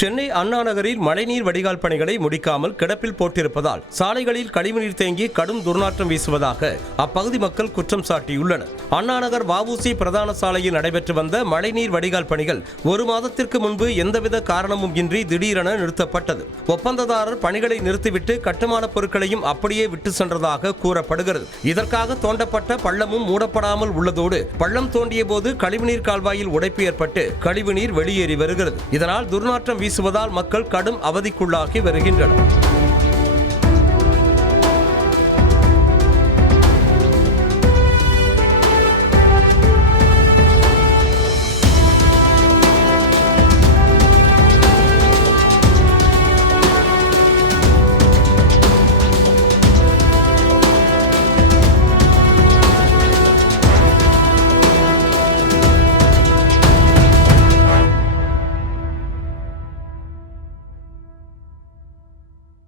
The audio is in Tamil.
சென்னை அண்ணா நகரில் மழைநீர் வடிகால் பணிகளை முடிக்காமல் கிடப்பில் போட்டிருப்பதால் சாலைகளில் கழிவுநீர் தேங்கி கடும் துர்நாற்றம் வீசுவதாக அப்பகுதி மக்கள் குற்றம் சாட்டியுள்ளனர். அண்ணா நகர் வஉசி பிரதான சாலையில் நடைபெற்று வந்த மழைநீர் வடிகால் பணிகள் ஒரு மாதத்திற்கு முன்பு எந்தவித காரணமும் இன்றி திடீரென நிறுத்தப்பட்டது. ஒப்பந்ததாரர் பணிகளை நிறுத்திவிட்டு கட்டுமான பொருட்களையும் அப்படியே விட்டு சென்றதாக கூறப்படுகிறது. இதற்காக தோண்டப்பட்ட பள்ளமும் மூடப்படாமல் உள்ளதோடு பள்ளம் தோண்டிய போது கழிவுநீர் கால்வாயில் உடைப்பு ஏற்பட்டு கழிவுநீர் வெளியேறி வருகிறது. இதனால் துர்நாற்றம் வீசுவதால் மக்கள் கடும் அவதிக்குள்ளாகி வருகின்றனர்.